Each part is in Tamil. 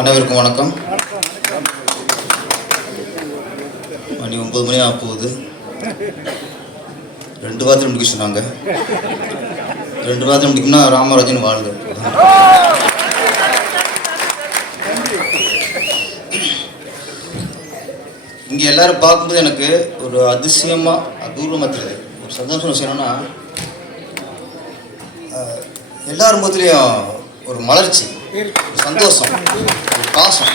அனைவருக்கும் வணக்கம். மணி 9 மணி ஆக போகுது. 2 வாரத்தில் முடிக்க சொன்னாங்க. 2 வாரத்தில் முடிக்கணும்னா ராமராஜன் வாழ்க. இங்கே எல்லாரும் பார்க்கும்போது எனக்கு ஒரு அதிசயமாக அபூர்வமாக தெரியுது. ஒரு சந்தோஷம் விஷயம் என்னன்னா, எல்லார் முகத்துலேயும் ஒரு மலர்ச்சி, ஒரு சந்தோஷம், ஒரு பாசம்.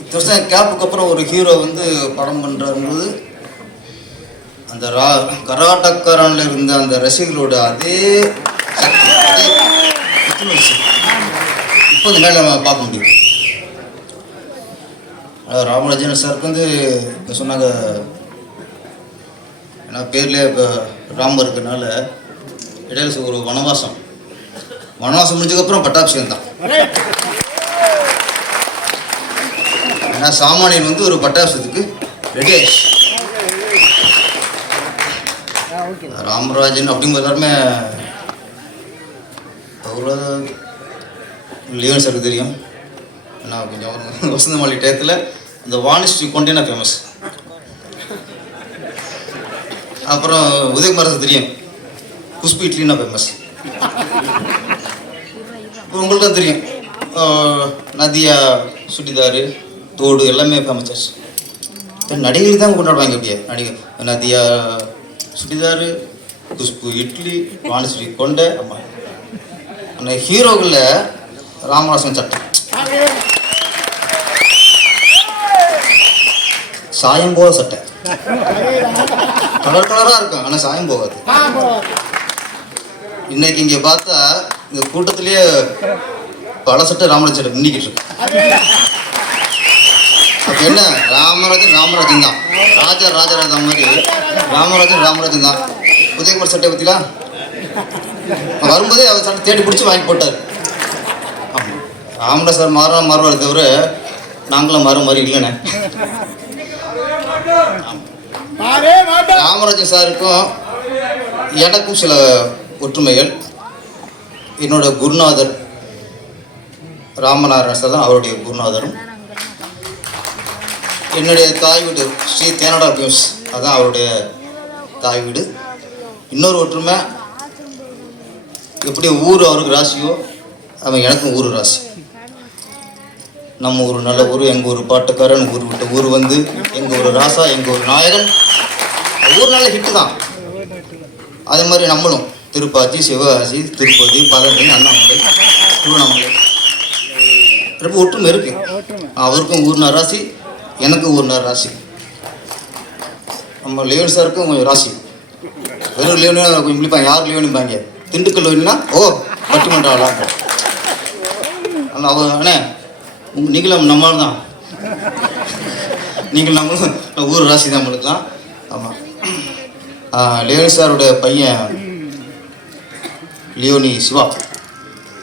இத்தனை வருஷம் கேப்புக்கு அப்புறம் ஒரு ஹீரோ வந்து படம் பண்ணுறாரும்போது அந்த கராட்டக்காரனில் இருந்த அந்த ரசிகர்களோட அதே சக்தி, அதே புத்துணர்ச்சி இப்போ இந்த மேலே நம்ம பார்க்க முடியும். ராமராஜன் சாருக்கு வந்து இப்போ சொன்னாங்க, ஏன்னா பேர்லேயே இப்போ ராமர் இருக்கிறதுனால இடையில ஒரு வனவாசம் முடிஞ்சதுக்கப்புறம் பட்டாபிஷேகம் தான். ஏன்னா சாமானியன் வந்து ஒரு பட்டாபிஷேகத்துக்கு ரெடி ஆயிடுச்சு. ராமராஜன் அப்படிங்கிற எல்லாருமே அவ்வளோ லியோன் சாருக்கு தெரியும். ஏன்னா கொஞ்சம் வசந்த மாளிகை டயத்தில் இந்த வாணிஸ்ரீ கொண்டேனா ஃபேமஸ். அப்புறம் உதயகுமார் சார் தெரியும், குஷ்பு இட்லின்னா ஃபேமஸ். இப்போ உங்களுக்கு தான் தெரியும், நதியா சுடிதாரு தோடு எல்லாமே ஃபேமஸ் ஆச்சு. இப்போ நடிகைகள் தான் கொண்டாடுவாங்க. அப்படியே நடிகை நதியா சுடிதாரு, குஷ்பு இட்லி, வாணிஸ்ரீ கொண்டை. ஆமாம், அந்த ஹீரோக்களில் ராமராஜன் சட்டை சாயம் போக சட்டை கலர் கலராக இருக்கும், ஆனால் சாயம் போகாது. இன்னைக்கு இங்கே பார்த்தா இந்த கூட்டத்திலேயே பல சட்டை ராமராஜன் சட்டை நின்றுக்கிட்டு இருக்கு. அப்போ என்ன, ராமராஜன் தான், ராஜராஜன் மாதிரி ராமராஜன் தான். உதயகுமார் சட்டை பற்றிலாம் வரும்போதே அவர் சட்டை தேடி பிடிச்சி வாங்கி போட்டார். ஆமாம், ராமராஜ் சார் மாறுவார் தவிர நாங்களும் மாற மாதிரி இல்லைண்ணே. ராமராஜன் சாருக்கும் எனக்கும் சில ஒற்றுமைகள். என்னோட குருநாதர் ராமநாராயண சார் தான் அவருடைய குருநாதரும். என்னுடைய தாய் வீடு ஸ்ரீ தேனடா பியூஸ், அதுதான் அவருடைய தாய் வீடு. இன்னொரு ஒற்றுமை, எப்படி ஊர் அவருக்கு ராசியோ அவன் எனக்கும் ஊர் ராசி. நம்ம ஊர் நல்ல ஊர், எங்கள் ஊர் பாட்டுக்காரன், ஊர் விட்ட ஊர் வந்து எங்கள் ஊர் ராசா, எங்கள் ஊர் நாயகன். ஊர் நல்ல ஹிட்டு தான். அதே மாதிரி நம்மளும் திருப்பாச்சி, சிவகாசி, திருப்பதி, பழனி, அண்ணாமலை, திருவண்ணாமலை ரொம்ப ஒற்றுமை இருக்கு. அவருக்கும் ஊர்னா ராசி, எனக்கும் ஊர்னா ராசி. நம்ம லியோன் சாருக்கும் கொஞ்சம் ராசி. வெறும் லியோனா கொஞ்சம் பிடிப்பாங்க, யார் லியோனிப்பாங்க, திண்டுக்கல் லியோனா ஓ பட்டிமன்றம் ஆளாங்க. ஆனால் அவர் அண்ணே நீங்களும் நம்மளால் தான், நீங்கள் நம்மளும் ஊர் ராசி தான் நம்மளுக்குலாம். ஆமாம், லியோனி சாருடைய பையன் லியோனி சிவா.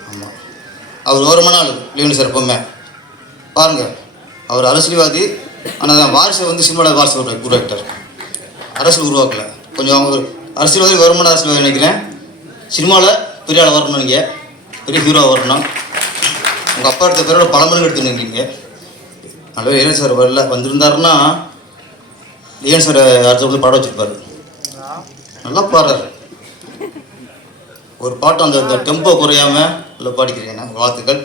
ஆமாம், அவர் ஓரமான ஆள் லியோனி சார். எப்பவுமே பாருங்கள், அவர் அரசியல்வாதி, ஆனால் தான் வாரிசை வந்து சினிமாவில் வாரிசு உருவாக்கிட்டார். அரசியல் உருவாக்கலை. கொஞ்சம் அவங்க அரசியல்வாதி, வருமான அரசியல்வாதி நினைக்கிறேன். சினிமாவில் பெரிய ஆள் வரணும், நீங்கள் பெரிய ஹீரோவாக வரணும். உங்கள் அப்பா எடுத்த பேரோட பல மணிக்கு எடுத்து நிற்கிறீங்க. நல்ல லியோனி சார் வரல, வந்திருந்தாருன்னா லியோனி சார் அடுத்த பாட வச்சுருப்பார். நல்லா பாடுறாரு. ஒரு பாட்டு அந்த டெம்போ குறையாமல் நல்லா பாடிக்கிறீங்க, வாழ்த்துக்கள்.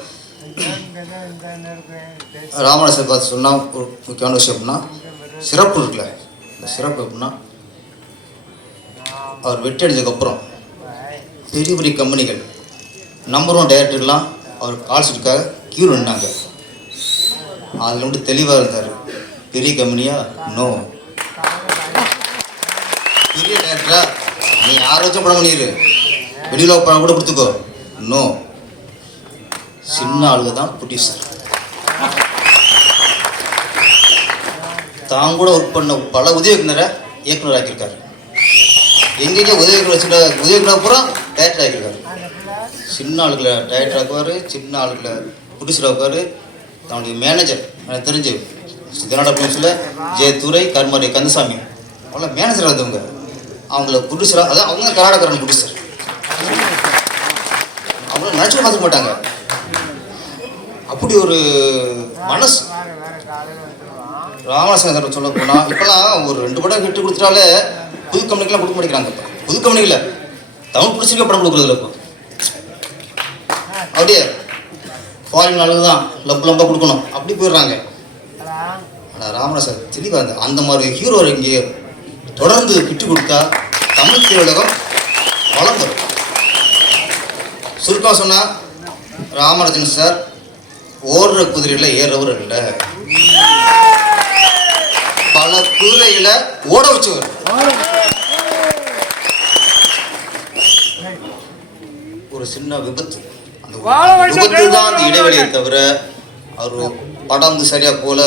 ராமராஜன் பார்த்து சொன்னால் ஒரு முக்கியமான விஷயம் அப்படின்னா சிறப்பு இருக்குல்ல. இந்த சிறப்பு எப்படின்னா, அவர் வெற்றி அடித்ததுக்கப்புறம் பெரிய பெரிய கம்பெனிகள் நம்பர் 1 டைரக்டர்லாம் அவர் கால் ஷீட்டுக்காக கியூ நின்னாங்க. அதில் மட்டும் தெளிவாக இருந்தார். பெரிய கம்பெனியா? நோ. பெரிய டைரக்டரா? நீ யாரை வச்சும் படம் பண்ணிடு, வெளியில் படம் கூட கொடுத்துக்கோ. நோ. சின்ன ஆளுங்க தான் ப்ரொடியூசர். தான் கூட ஒர்க் பண்ண பல உதவி இயக்குனர் ஆக்கியிருக்காரு. எங்கெங்கே உதவி பூரா டைரக்டர் ஆக்கியிருக்காரு. சின்ன ஆளுகளை டைரக்டர் ஆக்குவார், சின்ன ஆளுகளை ப்ரொடியூசர் ஆக்குவார். தன்னுடைய மேனேஜர் எனக்கு தெரிஞ்சு கர்நாடக பிலிம்ஸில் ஜெயத்துறை, கர்மாரி கந்தசாமி அவ்வளோ மேனேஜராக இருந்தவங்க. அவங்கள ப்ரொடியூசராக, அதான் அவங்க கர்நாடகக்காரன் ப்ரொடியூசர். அவங்கள நினச்சி பார்த்துக்க மாட்டாங்க. அப்படி ஒரு மனசு. ராமராஜன் சார் சொல்ல போனால் இப்போலாம் ஒரு 2 படம் ஹிட்டு கொடுத்துட்டாலே புது கம்பெனிக்கெலாம் கொடுக்க மாட்டேங்கிறாங்க. இப்போ புது கம்பெனியில் தமிழ் பிடிச்சிருக்க படம் கொடுக்குறதில்ல. இப்போ அப்படியே ஃபாரின் அளவு தான் லம்பாக கொடுக்கணும் அப்படி போயிடுறாங்க. ஆனால் ராமராஜ் சார் தெளிவாக அந்த மாதிரி ஹீரோ இங்கே தொடர்ந்து விட்டு கொடுத்தா தமிழ் திரையுலகம் வளம் வரும். சுருக்கம் சொன்னால் ராமராஜன் சார் ஓடுற குதிரையில் ஏறவர் இல்லை, பல குதிரைகளை ஓட வச்சவர். ஒரு சின்ன விபத்து, அந்த விபத்து தான் அந்த இடைவெளியை தவிர அவர் படம் வந்து சரியா போல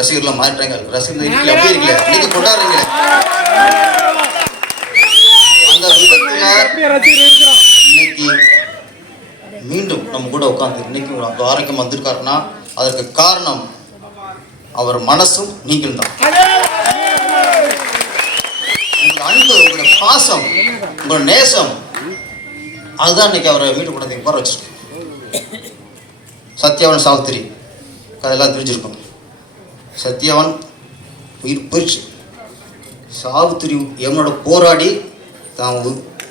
ரசிகர்லாம் மாறிட்டாங்க. ரசிகர்கள் அப்படியே இருக்கல, இன்னைக்கு கொண்டாடுறீங்க. அந்த விபத்துல இன்னைக்கு மீண்டும் நம்ம கூட உட்காந்து இன்னைக்கு ஒரு ஆரோக்கியம் வந்திருக்காருன்னா அதற்கு காரணம் அவர் மனசும் நீங்கள் தான். உங்களோட அன்பு, உங்களோட பாசம், உங்களோட நேசம், அதுதான் இன்னைக்கு அவரை வீட்டு கூட உட்கார வச்சிருக்கு. சத்யவன் சாவித்திரி கதையெல்லாம் தெரிஞ்சிருக்கும். சத்யவன் உயிர் போயிடுச்சு. சாவித்திரி எவனோட போராடி தான்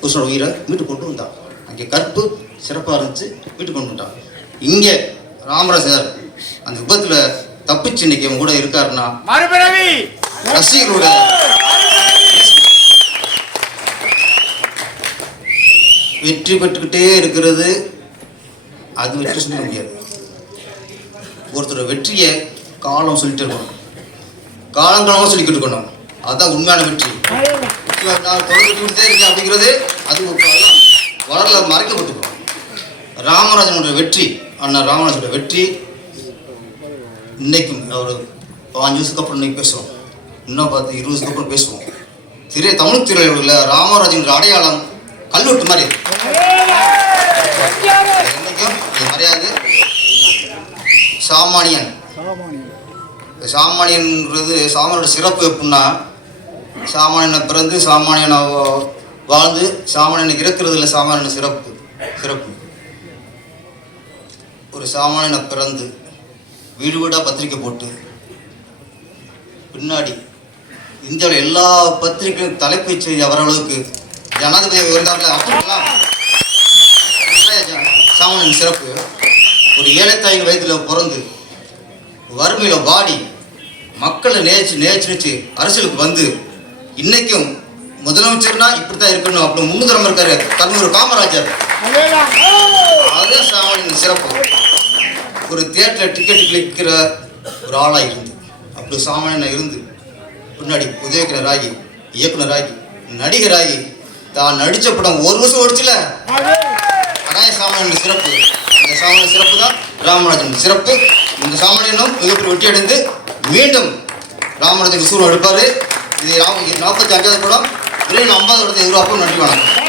புருஷனோட உயிரை வீட்டுக்கு கொண்டு வந்தான். அங்கே கற்பு சிறப்பாக இருந்துச்சு, வீட்டுக்கு கொண்டு வந்தான். இங்கே ராமராஜர் அந்த விபத்தில் தப்பிச்சு இன்னைக்கு அவன் கூட இருக்காருன்னா ரசிகர்களோட வெற்றி பெற்றுக்கிட்டே இருக்கிறது. அது வெற்றி சொல்ல முடியாது. ஒருத்தர் வெற்றியை காலம் சொல்லிட்டு இருக்கணும், காலங்காலமாக சொல்லிக்கிட்டு இருக்கணும். அதுதான் உண்மையான வெற்றி. நான் தொடர்ந்துட்டே இருக்கேன் அப்படிங்கிறது அது வளரல மறைக்கப்பட்டுக்கணும். ராமராஜனோட வெற்றி, அண்ணா ராமராஜனோட வெற்றி இன்னைக்கும் அவர் 5 வருஷத்துக்கு அப்புறம் இன்னைக்கு பேசுவோம், இன்னும் 10 20 வருஷத்துக்கு அப்புறம் பேசுவோம். தமிழ் திரையுலகில் ராமராஜனோட அடையாளம் கல்வெட்டு மாதிரி என்னைக்கும் மறையாது. சாமானியன், சாமானியன்றது சாமானியோட சிறப்பு எப்படின்னா, சாமானியனை பிறந்து சாமானியனை வாழ்ந்து சாமானியனை இறக்குறதுல சாமானியன சிறப்பு. ஒரு சாமானியனை பிறந்து வீடு வீடாக பத்திரிக்கை போட்டு பின்னாடி இந்தியாவில் எல்லா பத்திரிகையும் தலைப்பு செய்தி வர அளவுக்கு ஜனாதிபதி இருந்தார்கள். அப்படிலாம் சாமானியன் சிறப்பு. ஒரு ஏழைத்தாயின் வயதில் பிறந்து வறுமையில் வாடி மக்களை நேசிச்சு அரசியலுக்கு வந்து இன்னைக்கும் முதலமைச்சர்னா இப்படித்தான் இருக்கணும் அப்படின்னு முன்னுதரம் இருக்காரு கண்ணூர் காமராஜர். அதே சாமானியன் சிறப்பு. ஒரு தியேட்டரில் டிக்கெட் கிளிக்கிற ஒரு ஆளாக இருந்து அப்படி சாமானியனாக இருந்து பின்னாடி உதவியாளராகி இயக்குனராகி நடிகராகி தான் நடித்த படம் 1 வருஷம் ஓடிச்சுல, அதான் சாமானியன் சிறப்பு. இந்த சாமானிய சிறப்பு தான் ராமராஜன் சிறப்பு. இந்த சாமானியனும் மிகப்பெரிய வெற்றி அடைந்து மீண்டும் ராமராஜனுக்கு சூழல் எடுப்பார். இது 45வது படம், 50வது படத்தை எதிர்பார்ப்போம். நன்றி, வணக்கம்.